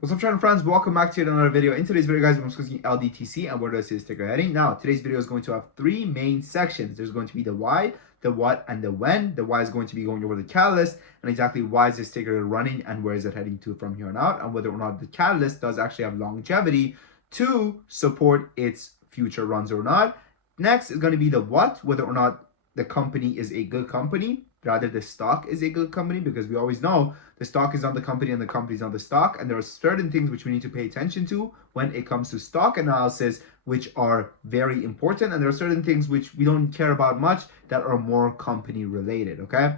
What's up, channel friends? Welcome back to another video. In today's video, guys, I'm discussing Ldtc and where do I see the sticker heading. Now, today's video is going to have three main sections. There's going to be the why, the what, and the when. The why is going to be going over the catalyst and exactly why is this sticker running and where is it heading to from here on out, and whether or not the catalyst does actually have longevity to support its future runs or not. Next is going to be the what, whether or not the company is a good company, rather the stock is a good company, because we always know the stock is on the company and the company is on the stock, and there are certain things which we need to pay attention to when it comes to stock analysis, which are very important, and there are certain things which we don't care about much that are more company related. Okay,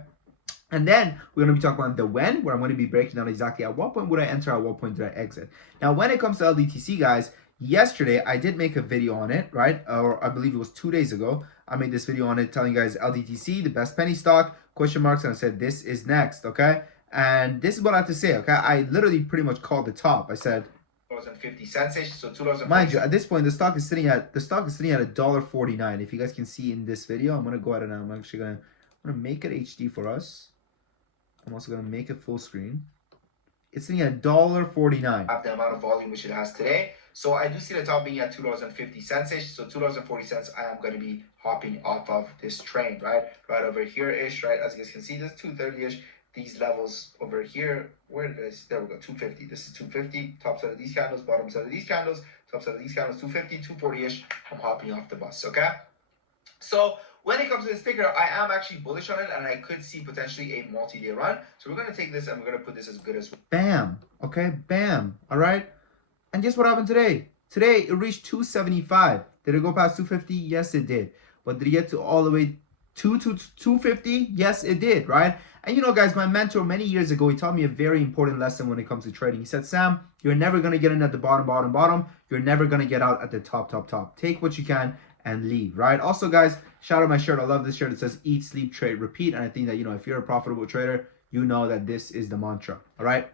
and then we're going to be talking about the when, where I'm going to be breaking down exactly at what point would I enter, at what point did I exit. Now, when it comes to Ldtc, guys, yesterday I did make a video on it, right? Or I believe it was 2 days ago. I made this video on it telling you guys Ldtc, the best penny stock, question marks, and I said this is next. Okay, and this is what I have to say. Okay, I literally pretty much called the top. I said 50 cents ish, so 2000. Mind you, at this point the stock is sitting at $1.49. If you guys can see in this video, I'm gonna go ahead and I'm gonna make it HD for us. I'm also gonna make it full screen. It's sitting at $1.49. Have the amount of volume which it has today. So I do see the top being at $2.50 ish. So $2.40, I am going to be hopping off of this train, right over here ish, right? As you guys can see, this 230 ish. These levels over here, where did I see? There we go, 250. This is 250. Top side of these candles, bottom side of these candles, top side of these candles, 250, 240 ish. I'm hopping off the bus. Okay. So when it comes to the sticker, I am actually bullish on it, and I could see potentially a multi-day run. So we're going to take this and we're going to put this as good as bam. Okay, bam. All right. And guess what happened today? Today it reached 275. Did it go past 250? Yes, it did. But did it get to all the way to 250? Yes, it did, right? And you know, guys, my mentor many years ago, he taught me a very important lesson when it comes to trading. He said, Sam, you're never going to get in at the bottom. You're never going to get out at the top. Take what you can and leave, right? Also, guys, shout out my shirt. I love this shirt. It says eat, sleep, trade, repeat. And I think that, you know, if you're a profitable trader, you know that this is the mantra, all right?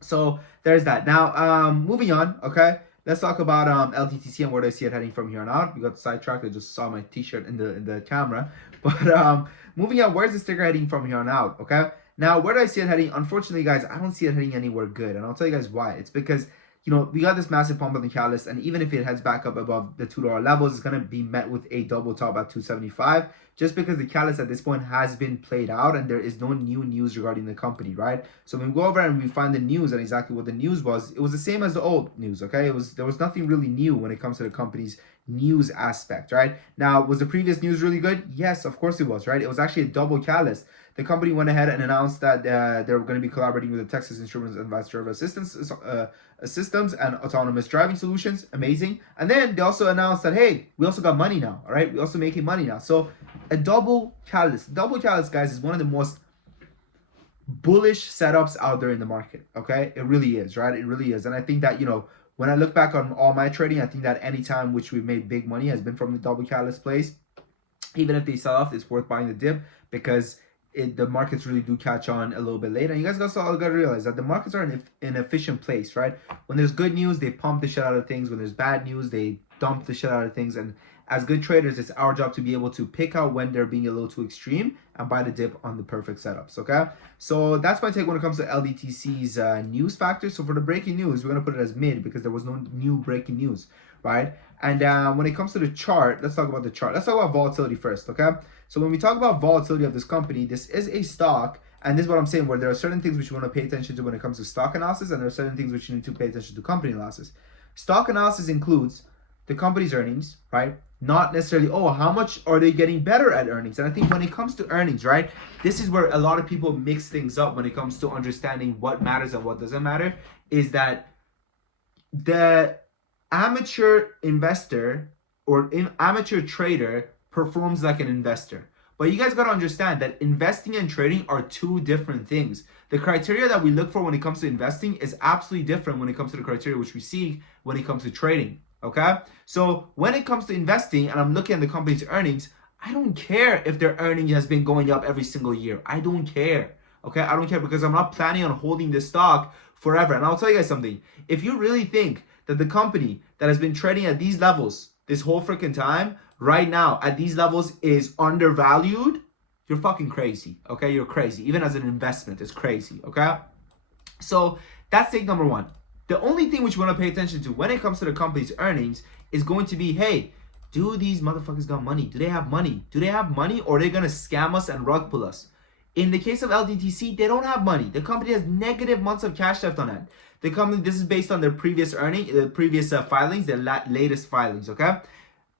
So there's that. Now, moving on, okay? Let's talk about Ldtc and where do I see it heading from here on out. We got sidetracked. I just saw my t-shirt in the camera. But moving on, where's the sticker heading from here on out, okay? Now, where do I see it heading? Unfortunately, guys, I don't see it heading anywhere good. And I'll tell you guys why. It's because, you know, we got this massive pump on the catalyst, and even if it heads back up above the $2 levels, it's going to be met with a double top at 275, just because the catalyst at this point has been played out and there is no new news regarding the company, right? So when we go over and we find the news and exactly what the news was, it was the same as the old news, okay? There was nothing really new when it comes to the company's news aspect, right? Now, was the previous news really good? Yes, of course it was, right? It was actually a double catalyst. The company went ahead and announced that they were going to be collaborating with the Texas Instruments Advanced Driver Assistance Systems and Autonomous Driving Solutions. Amazing. And then they also announced that, hey, we also got money now, all right? We're also making money now. So a double catalyst. Double catalyst, guys, is one of the most bullish setups out there in the market, okay? It really is, right? It really is. And I think that, you know, when I look back on all my trading, I think that any time which we've made big money has been from the double catalyst plays. Even if they sell off, it's worth buying the dip, because the markets really do catch on a little bit later. And you guys also got to realize that the markets are in an efficient place, right? When there's good news, they pump the shit out of things. When there's bad news, they dump the shit out of things. And as good traders, it's our job to be able to pick out when they're being a little too extreme and buy the dip on the perfect setups, okay? So that's my take when it comes to Ldtc's news factor. So for the breaking news, we're going to put it as mid, because there was no new breaking news, right? And when it comes to the chart, let's talk about the chart. Let's talk about volatility first, okay? So when we talk about volatility of this company, this is a stock, and this is what I'm saying, where there are certain things which you want to pay attention to when it comes to stock analysis, and there are certain things which you need to pay attention to company analysis. Stock analysis includes the company's earnings, right? Not necessarily, oh, how much are they getting better at earnings? And I think when it comes to earnings, right, this is where a lot of people mix things up when it comes to understanding what matters and what doesn't matter, is that the amateur investor or amateur trader performs like an investor. But you guys got to understand that investing and trading are two different things. The criteria that we look for when it comes to investing is absolutely different when it comes to the criteria which we see when it comes to trading. Okay? So when it comes to investing and I'm looking at the company's earnings, I don't care if their earning has been going up every single year. I don't care. Okay? I don't care, because I'm not planning on holding this stock forever. And I'll tell you guys something. If you really think that the company that has been trading at these levels this whole freaking time, right now at these levels, is undervalued, you're fucking crazy, okay? You're crazy. Even as an investment, it's crazy, okay? So that's take number one. The only thing which we want to pay attention to when it comes to the company's earnings is going to be, hey, do these motherfuckers got money? Do they have money? Do they have money, or are they going to scam us and rug pull us? In the case of Ldtc, they don't have money. The company has negative months of cash left on hand. The company, this is based on their previous filings, their latest filings, okay?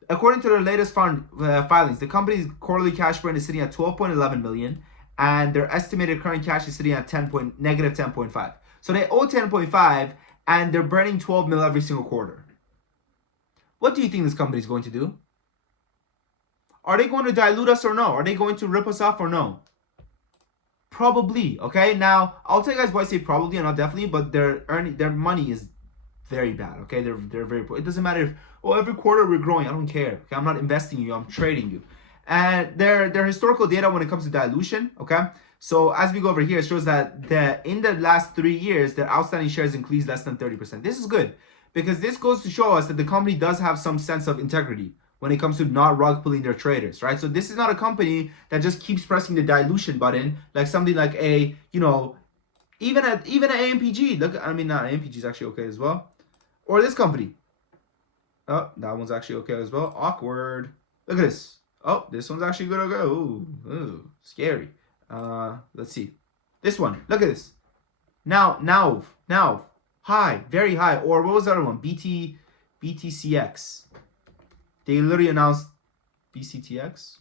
According to their latest filings, the company's quarterly cash burn is sitting at 12.11 million, and their estimated current cash is sitting at negative 10.5. So they owe 10.5, and they're burning 12 mil every single quarter. What do you think this company is going to do? Are they going to dilute us or no? Are they going to rip us off or no? Probably. Okay. Now I'll tell you guys why I say probably and not definitely, but their money is very bad. Okay, they're very poor. It doesn't matter if every quarter we're growing. I don't care. Okay, I'm not investing in you. I'm trading you. And their historical data when it comes to dilution. Okay. So as we go over here, it shows that in the last 3 years, their outstanding shares increased less than 30%. This is good because this goes to show us that the company does have some sense of integrity when it comes to not rug pulling their traders, right? So this is not a company that just keeps pressing the dilution button like something like a, even at AMPG. Look, I mean, not AMPG is actually okay as well, or this company. Oh, that one's actually okay as well. Awkward. Look at this. Oh, this one's actually good. Okay. Ooh, scary. Let's see. This one. Look at this. Now, high, very high. Or what was the other one? BTCX. They literally announced BCTX.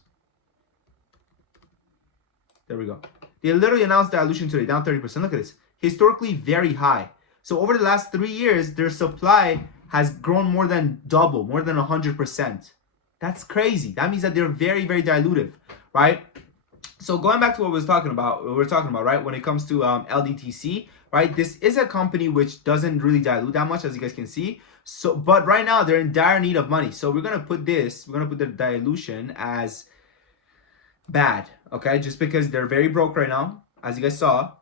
There we go. They literally announced dilution today, down 30%. Look at this. Historically very high. So over the last 3 years, their supply has grown more than double, more than 100%. That's crazy. That means that they're very, very dilutive, right? So going back to what we're talking about, right? When it comes to Ldtc, right? This is a company which doesn't really dilute that much, as you guys can see. So, but right now they're in dire need of money. So we're gonna put the dilution as bad, okay? Just because they're very broke right now, as you guys saw.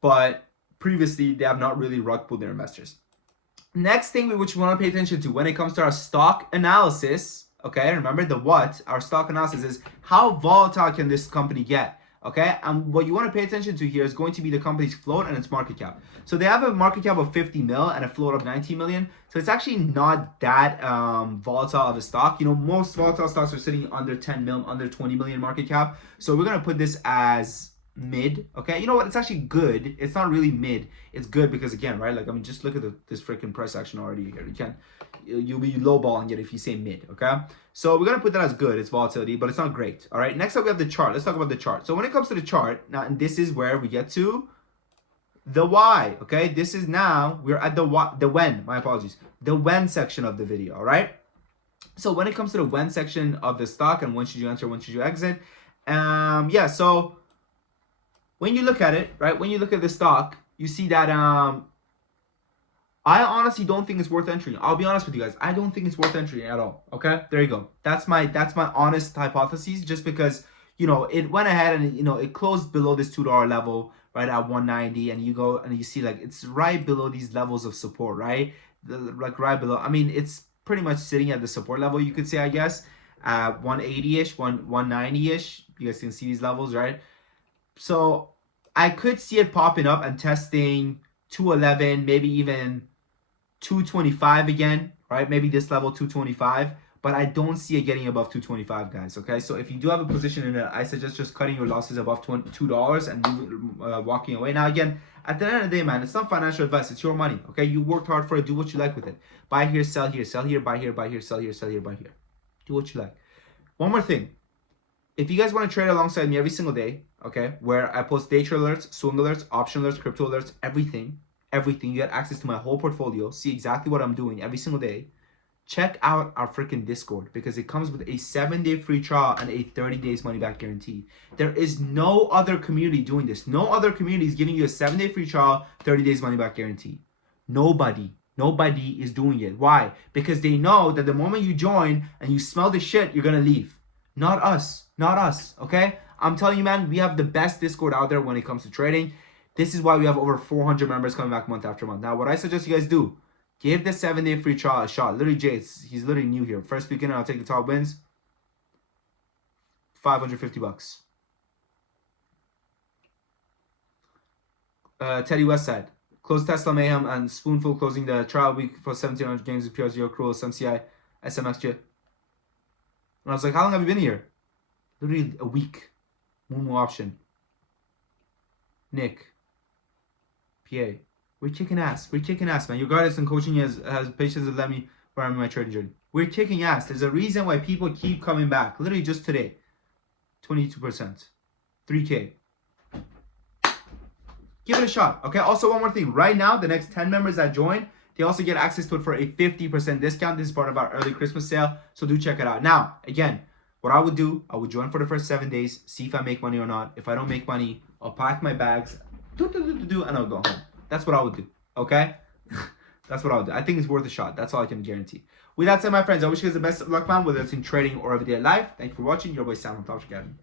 But previously they have not really rug pulled their investors. Next thing which we want to pay attention to when it comes to our stock analysis, okay? Remember the what? Our stock analysis is how volatile can this company get? Okay, and what you want to pay attention to here is going to be the company's float and its market cap. So they have a market cap of 50 mil and a float of 19 million. So it's actually not that volatile of a stock. Most volatile stocks are sitting under 10 mil, under 20 million market cap. So we're gonna put this as mid. Okay, you know what? It's actually good. It's not really mid. It's good because again, right? Like, I mean, just look at this freaking price action already here. You'll be lowballing it if you say mid. Okay, so we're gonna put that as good. It's volatility, but it's not great. All right, next up we have the chart. Let's talk about the chart. So when it comes to the chart now, and this is where we get to the why. Okay, this is now we're at the when. My apologies. The when section of the video. All right. So when it comes to the when section of the stock and when should you enter, when should you exit? Yeah. So when you look at it, right? When you look at the stock, you see that I honestly don't think it's worth entering. I'll be honest with you guys. I don't think it's worth entering at all. Okay, there you go. That's my honest hypothesis. Just because it went ahead and it closed below this $2 level, right at 190, and you go and you see like it's right below these levels of support, right? Like right below. I mean, it's pretty much sitting at the support level, you could say, I guess, 180ish, 190ish. You guys can see these levels, right? So I could see it popping up and testing 211, maybe even 225 again, right? Maybe this level 225, but I don't see it getting above 225, guys. Okay, so if you do have a position in it, I suggest just cutting your losses above $2 and walking away. Now again, at the end of the day, man, it's not financial advice. It's your money. Okay, you worked hard for it. Do what you like with it. Buy here, sell here, sell here, buy here, buy here, sell here, sell here, buy here. Do what you like. One more thing. If you guys want to trade alongside me every single day, okay, where I post day trade alerts, swing alerts, option alerts, crypto alerts, everything, you get access to my whole portfolio, see exactly what I'm doing every single day, check out our freaking Discord because it comes with a 7-day free trial and a 30 days money back guarantee. There is no other community doing this. No other community is giving you a 7-day free trial, 30 days money back guarantee. Nobody is doing it. Why? Because they know that the moment you join and you smell the shit, you're gonna leave. Not us, okay? I'm telling you, man, we have the best Discord out there when it comes to trading. This is why we have over 400 members coming back month after month. Now, what I suggest you guys do, give the 7-day free trial a shot. Literally, Jay, he's literally new here. First weekend, I'll take the top wins. $550. Teddy Westside, Close Tesla Mayhem and Spoonful closing the trial week for 1700 games with PRZ accrual, SMCI, SMXJ. And I was like, how long have you been here? Literally a week. Moon option. Nick. PA. We're kicking ass. We're kicking ass, man. Your guidance and coaching has patience with let me where I'm in my trading journey. We're kicking ass. There's a reason why people keep coming back. Literally just today. 22%. 3K. Give it a shot. Okay. Also, one more thing. Right now, the next 10 members that join, they also get access to it for a 50% discount. This is part of our early Christmas sale. So do check it out. Now, again, what I would do, I would join for the first 7 days, see if I make money or not. If I don't make money, I'll pack my bags, and I'll go home. That's what I would do. Okay? That's what I would do. I think it's worth a shot. That's all I can guarantee. With that said, my friends, I wish you guys the best of luck, man, whether it's in trading or everyday life. Thank you for watching. Your boy Sam from Top Academy.